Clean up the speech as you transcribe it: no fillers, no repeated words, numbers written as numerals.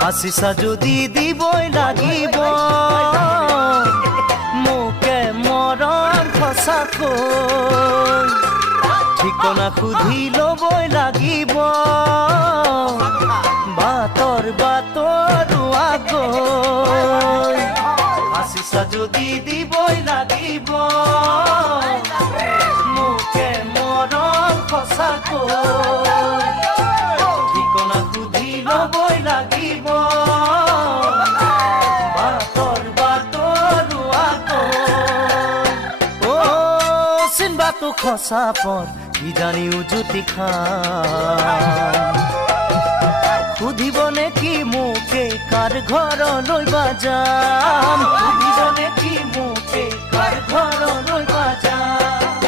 হাসিছা যদি দিবই লাগিব মোকে মৰম সঁচাকৈ ঠিকনা সুধি ল'বই লাগিব বাটৰ আগৈ হাসিছা যদি দিবই লাগিব মোকে মৰম সঁচাকৈ ঠিকনা সুধি ল'বই লাগিব বাটৰ আগৈ চিনবাটো খচা পথ কিজানি উজুতি খাম সুধিব নেকি মোকে কাৰ ঘৰলৈ যাম সুধিব নেকি মোকে কাৰ ঘৰলৈ যাম